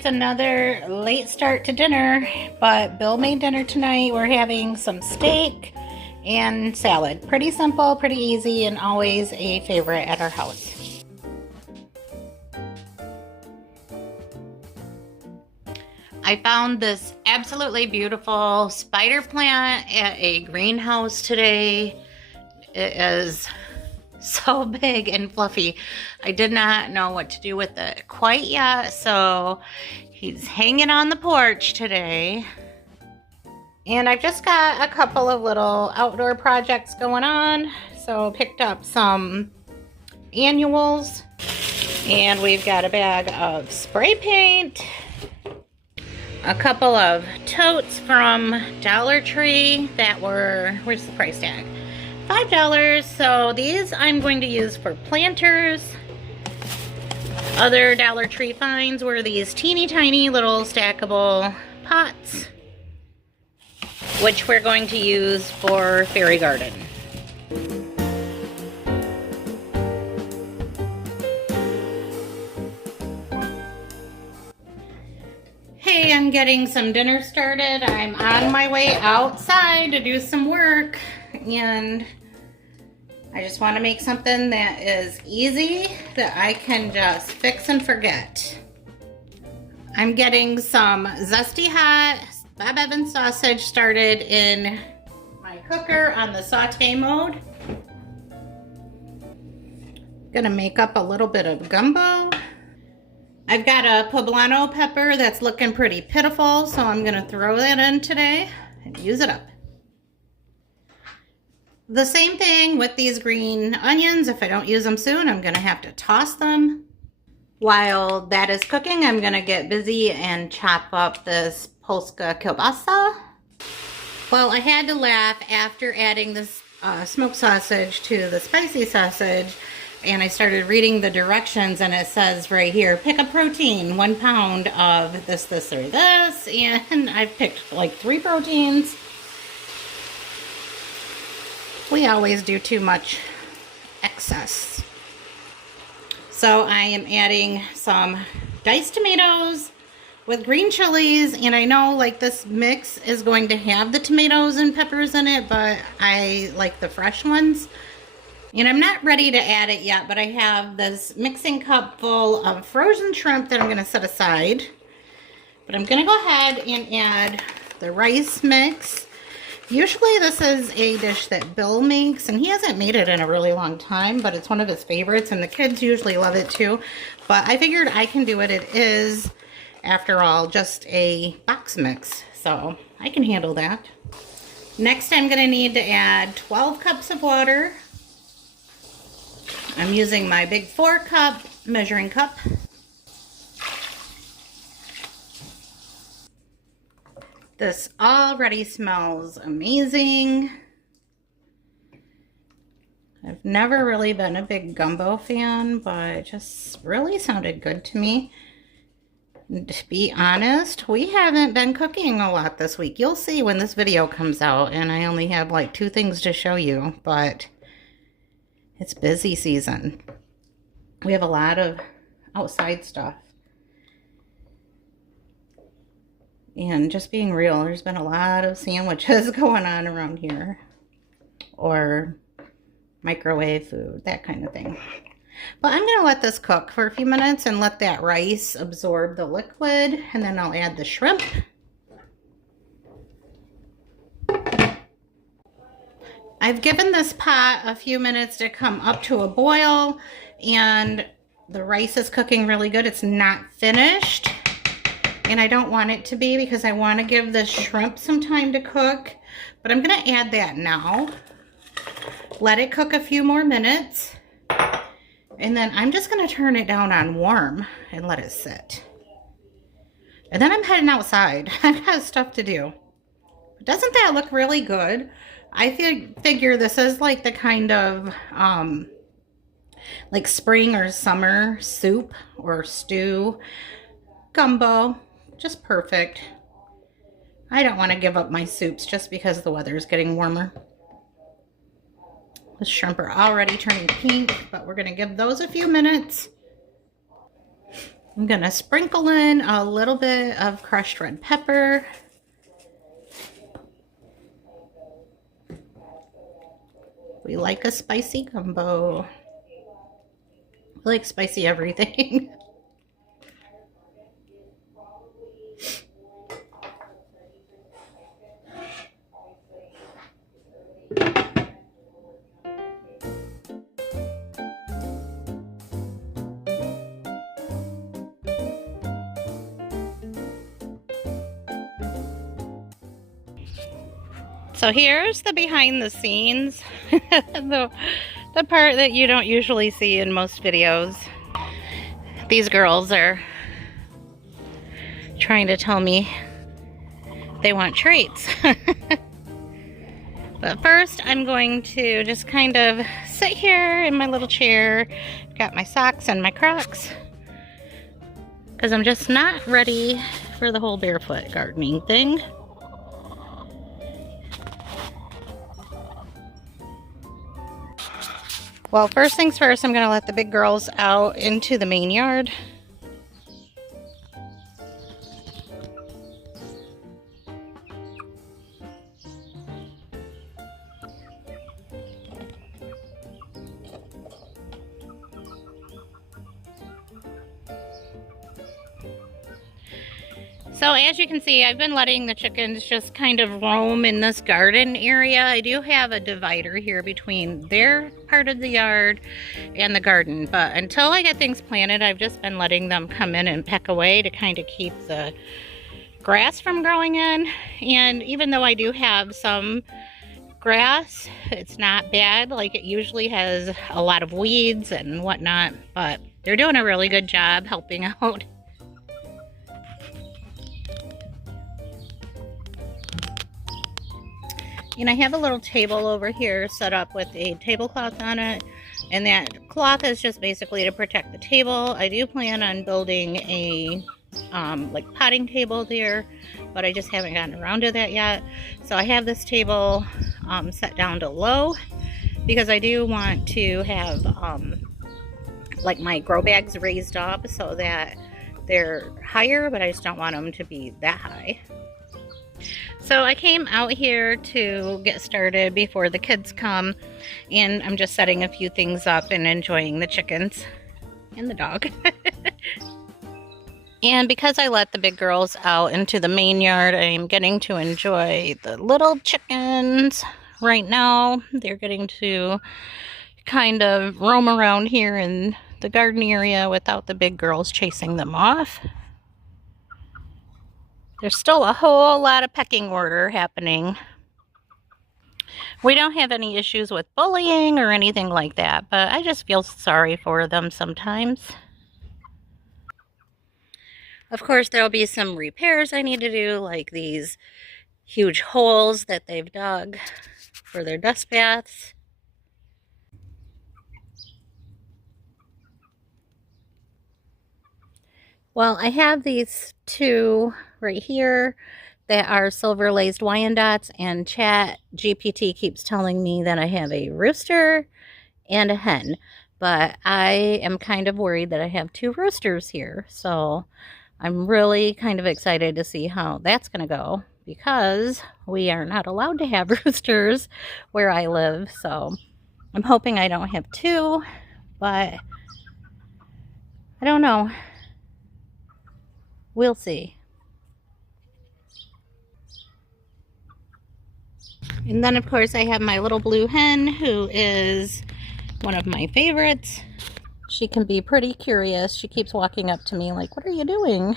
it's another late start to dinner, but Bill made dinner tonight. We're having some steak and salad. Pretty simple, pretty easy, and always a favorite at our house. I found this absolutely beautiful spider plant at a greenhouse today. It is so big and fluffy. I did not know what to do with it quite yet, so he's hanging on the porch today. And I've just got a couple of little outdoor projects going on. So picked up some annuals, and we've got a bag of spray paint, a couple of totes from Dollar Tree that were, where's the price tag? $5. So these I'm going to use for planters. Other Dollar Tree finds were these teeny tiny little stackable pots, which we're going to use for fairy garden. Hey, I'm getting some dinner started. I'm on my way outside to do some work, and I just want to make something that is easy, that I can just fix and forget. I'm getting some zesty hot Bob Evans sausage started in my cooker on the saute mode. Gonna make up a little bit of gumbo. I've got a poblano pepper that's looking pretty pitiful, so I'm gonna throw that in today and use it up. The same thing with these green onions. If I don't use them soon, I'm gonna have to toss them. While that is cooking, I'm gonna get busy and chop up this Polska kielbasa. Well, I had to laugh after adding this smoked sausage to the spicy sausage, and I started reading the directions, and it says right here, pick a protein, 1 pound of this, this, or this, and I've picked like 3 proteins. We always do too much excess. So I am adding some diced tomatoes with green chilies, and I know like this mix is going to have the tomatoes and peppers in it, but I like the fresh ones. And I'm not ready to add it yet, but I have this mixing cup full of frozen shrimp that I'm going to set aside. But I'm going to go ahead and add the rice mix. Usually this is a dish that Bill makes, and he hasn't made it in a really long time, but it's one of his favorites, and the kids usually love it too. But I figured I can do it. It is, after all, just a box mix, so I can handle that. Next, I'm going to need to add 12 cups of water. I'm using my big 4-cup measuring cup. This already smells amazing. I've never really been a big gumbo fan, but it just really sounded good to me. And to be honest, we haven't been cooking a lot this week. You'll see when this video comes out, and I only have like 2 things to show you, but it's busy season. We have a lot of outside stuff. And just being real, there's been a lot of sandwiches going on around here. Or microwave food, that kind of thing. But I'm going to let this cook for a few minutes and let that rice absorb the liquid. And then I'll add the shrimp. I've given this pot a few minutes to come up to a boil. And the rice is cooking really good. It's not finished. And I don't want it to be because I want to give the shrimp some time to cook. But I'm going to add that now. Let it cook a few more minutes. And then I'm just going to turn it down on warm and let it sit. And then I'm heading outside. I've got stuff to do. Doesn't that look really good? I figure this is like the kind of like spring or summer soup or stew. Gumbo. Just perfect. I don't want to give up my soups just because the weather is getting warmer. The shrimp are already turning pink, but we're going to give those a few minutes. I'm gonna sprinkle in a little bit of crushed red pepper. We like a spicy gumbo. I like spicy everything. So here's the behind the scenes, the part that you don't usually see in most videos. These girls are trying to tell me they want treats. But first I'm going to just kind of sit here in my little chair. Got my socks and my Crocs, because I'm just not ready for the whole barefoot gardening thing. Well, first things first, I'm going to let the big girls out into the main yard. So as you can see, I've been letting the chickens just kind of roam in this garden area. I do have a divider here between their part of the yard and the garden, but until I get things planted, I've just been letting them come in and peck away to kind of keep the grass from growing in. And even though I do have some grass, it's not bad. Like, it usually has a lot of weeds and whatnot, but they're doing a really good job helping out. And I have a little table over here set up with a tablecloth on it, and that cloth is just basically to protect the table. I do plan on building a like potting table there, but I just haven't gotten around to that yet. So I have this table set down to low because I do want to have like my grow bags raised up so that they're higher, but I just don't want them to be that high. So I came out here to get started before the kids come, and I'm just setting a few things up and enjoying the chickens and the dog. And because I let the big girls out into the main yard, I am getting to enjoy the little chickens right now. They're getting to kind of roam around here in the garden area without the big girls chasing them off. There's still a whole lot of pecking order happening. We don't have any issues with bullying or anything like that, but I just feel sorry for them sometimes. Of course, there'll be some repairs I need to do, like these huge holes that they've dug for their dust baths. Well, I have these two right here that are silver laced Wyandottes, and Chat GPT keeps telling me that I have a rooster and a hen, but I am kind of worried that I have two roosters here. So I'm really kind of excited to see how that's going to go, because we are not allowed to have roosters where I live. So I'm hoping I don't have two, but I don't know. We'll see. And then, of course, I have my little blue hen, who is one of my favorites. She can be pretty curious. She keeps walking up to me like, "What are you doing?"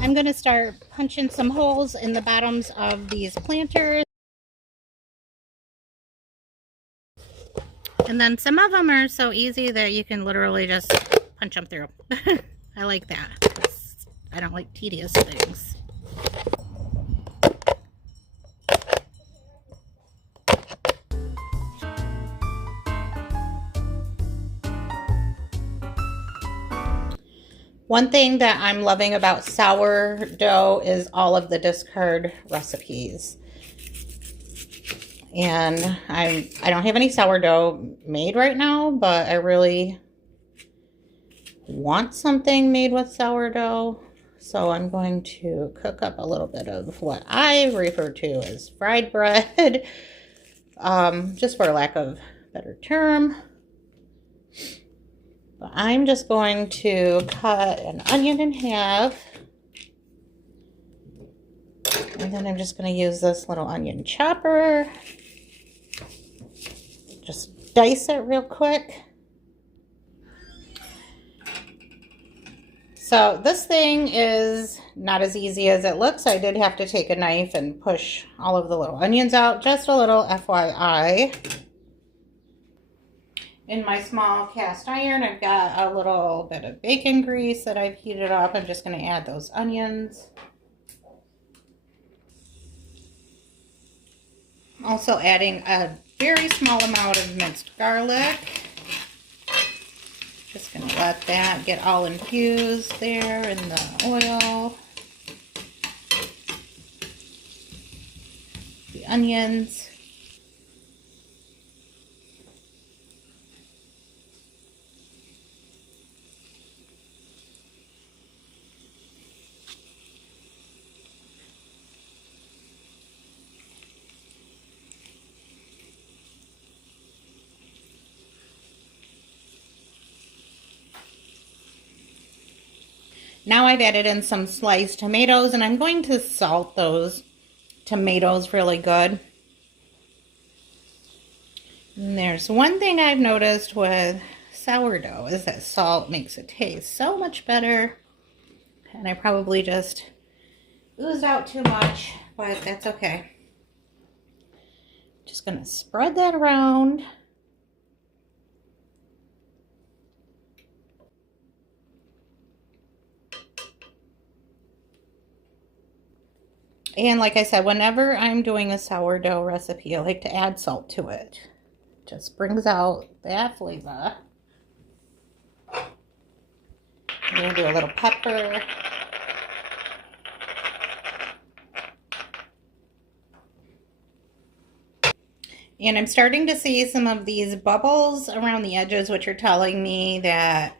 I'm going to start punching some holes in the bottoms of these planters. And then some of them are so easy that you can literally just punch them through. I like that. I don't like tedious things. One thing that I'm loving about sourdough is all of the discard recipes. And I don't have any sourdough made right now, but I really want something made with sourdough. So I'm going to cook up a little bit of what I refer to as fried bread, just for lack of a better term. But I'm just going to cut an onion in half. And then I'm just going to use this little onion chopper. Just dice it real quick. So this thing is not as easy as it looks. I did have to take a knife and push all of the little onions out. Just a little FYI. In my small cast iron, I've got a little bit of bacon grease that I've heated up. I'm just going to add those onions. Also adding a very small amount of minced garlic. Just going to let that get all infused there in the oil. The onions. Now I've added in some sliced tomatoes, and I'm going to salt those tomatoes really good. And there's one thing I've noticed with sourdough is that salt makes it taste so much better. And I probably just oozed out too much, but that's okay. Just gonna spread that around. And like I said, whenever I'm doing a sourdough recipe, I like to add salt to it. Just brings out that flavor. I'm going to do a little pepper. And I'm starting to see some of these bubbles around the edges, which are telling me that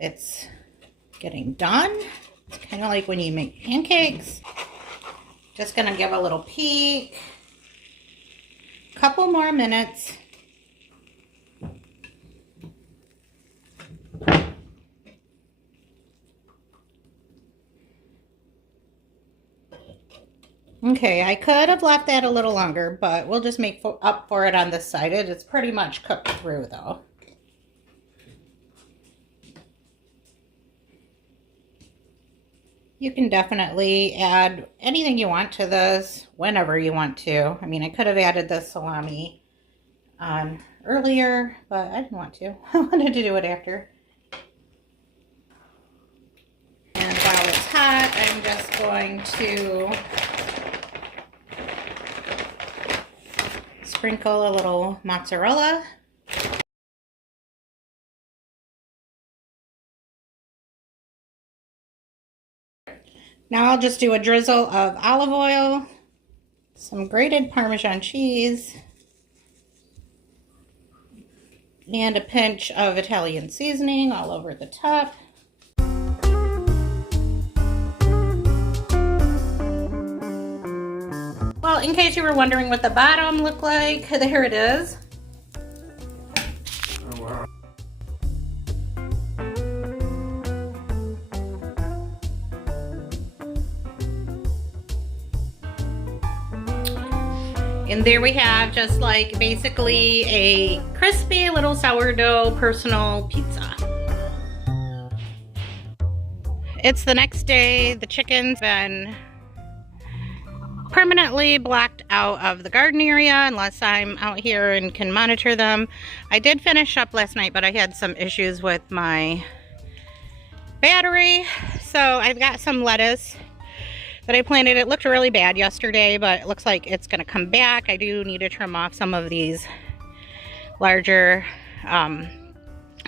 it's getting done. It's kind of like when you make pancakes. Just gonna give a little peek. Couple more minutes. Okay, I could have left that a little longer, but we'll just make up for it on this side. It's pretty much cooked through though. You can definitely add anything you want to this whenever you want to. I mean, I could have added the salami on earlier, but I didn't want to. I wanted to do it after. And while it's hot, I'm just going to sprinkle a little mozzarella. Now I'll just do a drizzle of olive oil, some grated Parmesan cheese, and a pinch of Italian seasoning all over the top. Well, in case you were wondering what the bottom looked like, there it is. Oh, wow. And there we have just like basically a crispy little sourdough personal pizza. It's the next day. The chicken's been permanently blocked out of the garden area unless I'm out here and can monitor them. I did finish up last night, but I had some issues with my battery. So I've got some lettuce that I planted. It looked really bad yesterday, but it looks like it's going to come back. I do need to trim off some of these larger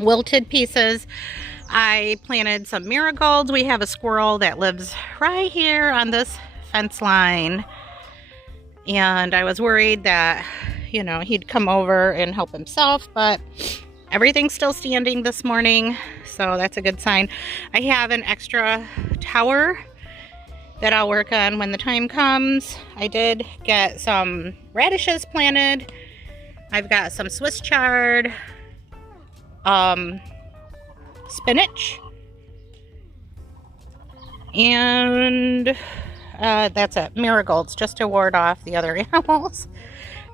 wilted pieces. I planted some marigolds. We have a squirrel that lives right here on this fence line. And I was worried that, you know, he'd come over and help himself, but everything's still standing this morning, so that's a good sign. I have an extra tower that I'll work on when the time comes. I did get some radishes planted. I've got some Swiss chard, spinach, and that's it, marigolds, just to ward off the other animals.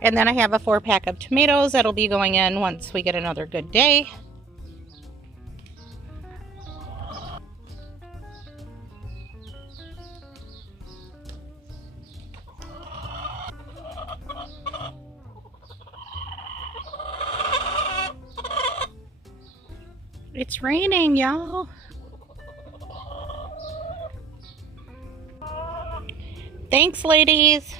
And then I have a 4-pack of tomatoes that'll be going in once we get another good day. It's raining, y'all. Thanks, ladies.